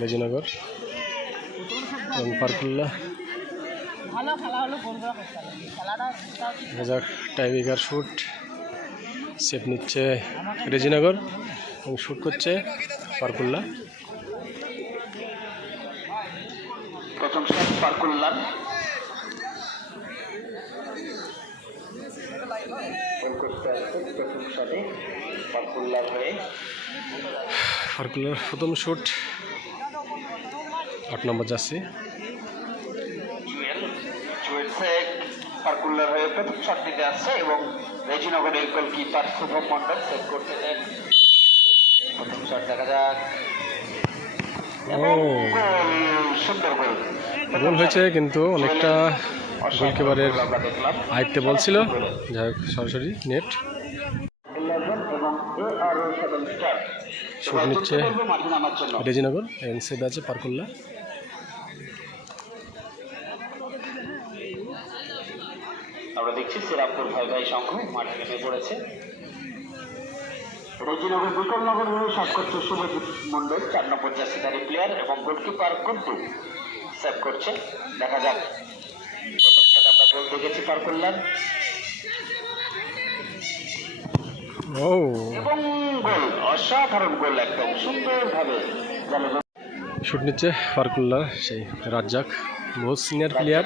রেজিনগর এবং পারকুল্লা যাক tiebreaker shoot safe নিচ্ছে রেজিনগর এবং শ্যুট করছে পারকুল্লা প্রথম শট আসছে প্রথম শটে পার হয়ে প্রথম শ্যুট আট নম্বর যাচ্ছে জুয়েল জুয়েল শেখ পার্কুলার হয়ে প্রথম শট নিতে আসছে এবং রেজিনগরের গোলকিপার শুভম মন্ডল সেভ করতে দেন। প্রথম শট দেখা যাক। এবং গোল, গোল হয়েছে, কিন্তু অনেকটা গোলকিপারের আয়ত্তে বলছিল যাই হোক, সরাসরি নেট। শট নিচ্ছে রেজিনগর এবং সেভ আছে পারকুল্লা। আমরা দেখছি শ্রীরামপুর ভাই ভাই সংঘ মাঠে নেমে পড়েছে। রেজিনগর বিকলনগর হয়ে শট করছে শুভজিৎ মন্ডল চার নম্বর জার্সিধারী প্লেয়ার এবং গোলকিপার গুড্ডু। সেভ করছে। দেখা যাক। প্রথম শট আমরা গোল দেখেছি পার করলাম। এবং গোল অসাধারণ গোল একদম। সুন্দরভাবে শুট নিচ্ছে পারকুল্লার সেই রাজ্জাক বহু senior player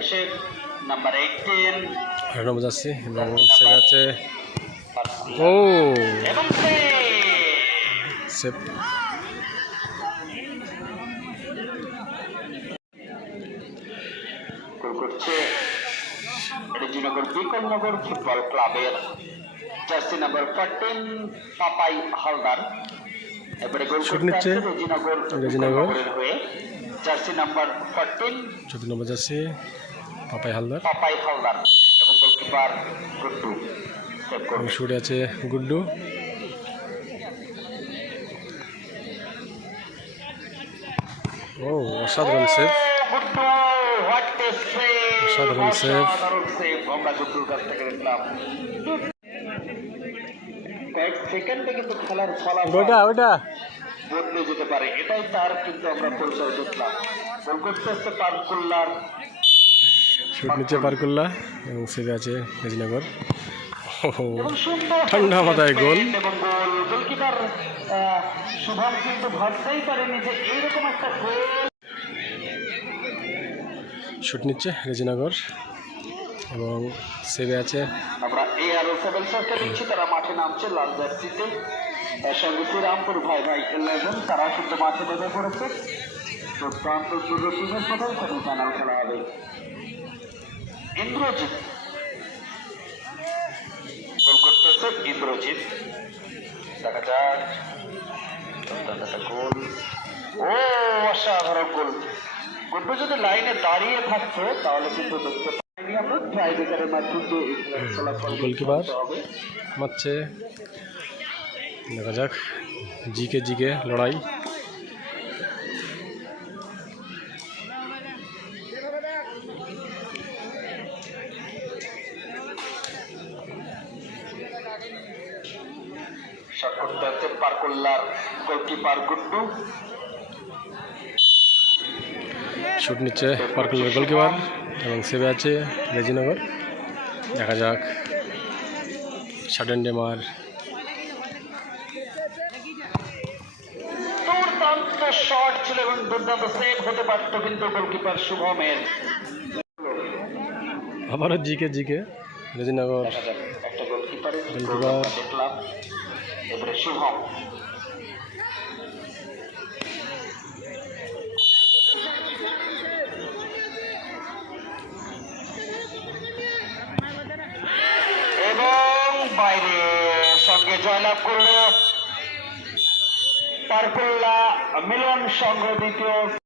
number eighteen number যাচ্ছে এবং আছে ও। এবং গোল করছে রেজিনগর বিকলনগর ফুটবল ক্লাবের jersey number fourteen Papai Haldar. এবারে গোল নিচ্ছে রেজিনগর রেজিনগর। হয়ে। জার্সি নাম্বার ফোরটিন চোদ্দ নম্বর যাচ্ছে পাপাই হালদার। পাপাই হালদার এবং গোলকিপার গুড্ডু। সেভ করবে শুটে আছে গুড্ডু। ও অসাধারণ সেভ অসাধারণ। সেভ আমরা কাছ থেকে দেখলাম কয়েক সেকেন্ডে কিন্তু খেলার ফলাফল ওইটা ওইটা বদলে যেতে পারে এটাই তার কিন্তু আমরা পরিচয় দেখলাম গোল করতে শুট নিচ্ছে পারকুল্লা এবং সেভে আছে ঠান্ডা মাথায় গোল। এবং গোল আহ, শুভম কিন্তু ভাবতেই পারেনি যে এইরকম একটা গোল শুট নিচ্ছে রেজিনগর এবং সেভে আছে। আমরা এ আর সেভেন সরকে দিচ্ছি তারা মাঠে নামছে লাল জার্সিতে। তার সঙ্গে শ্রীরামপুর ভাই ভাই ইলেভেন তারা কিন্তু মাঠে নেমে পড়েছে। দুর্দান্ত টিমের সাথেও সেমিফাইনাল খেলা হবে। ইন্দ্রজিৎ। গোল করতেছে ইন্দ্রজিৎ। দেখা যাক গোল। ও অসাধারণ গোল। গুড্ডু যদি লাইনে দাঁড়িয়ে থাকতো তাহলে কিন্তু দেখতে গোলকিপার মারছে। দেখা যাক। জিকে জিকে লড়াই। হচ্ছে পারকুল্লার গোলকিপার গুড্ডু। শুট নিচ্ছে পার্কুলার গোলকিপার এবং সেভে আছে রেজিনগর। দেখা যাক। সাডেন ডেমার দুর্দান্ত শট ছিল এবং দুর্দান্ত সেভ হতে পারতো কিন্তু গোলকিপার শুভমের। আবারও জিকে জিকে। রেজিনগর। আমরা দেখলাম এবারে শুভম এবং বাইরে সঙ্গে জয়লাভ করল পারকুল্লা মিলন সংঘ দ্বিতীয়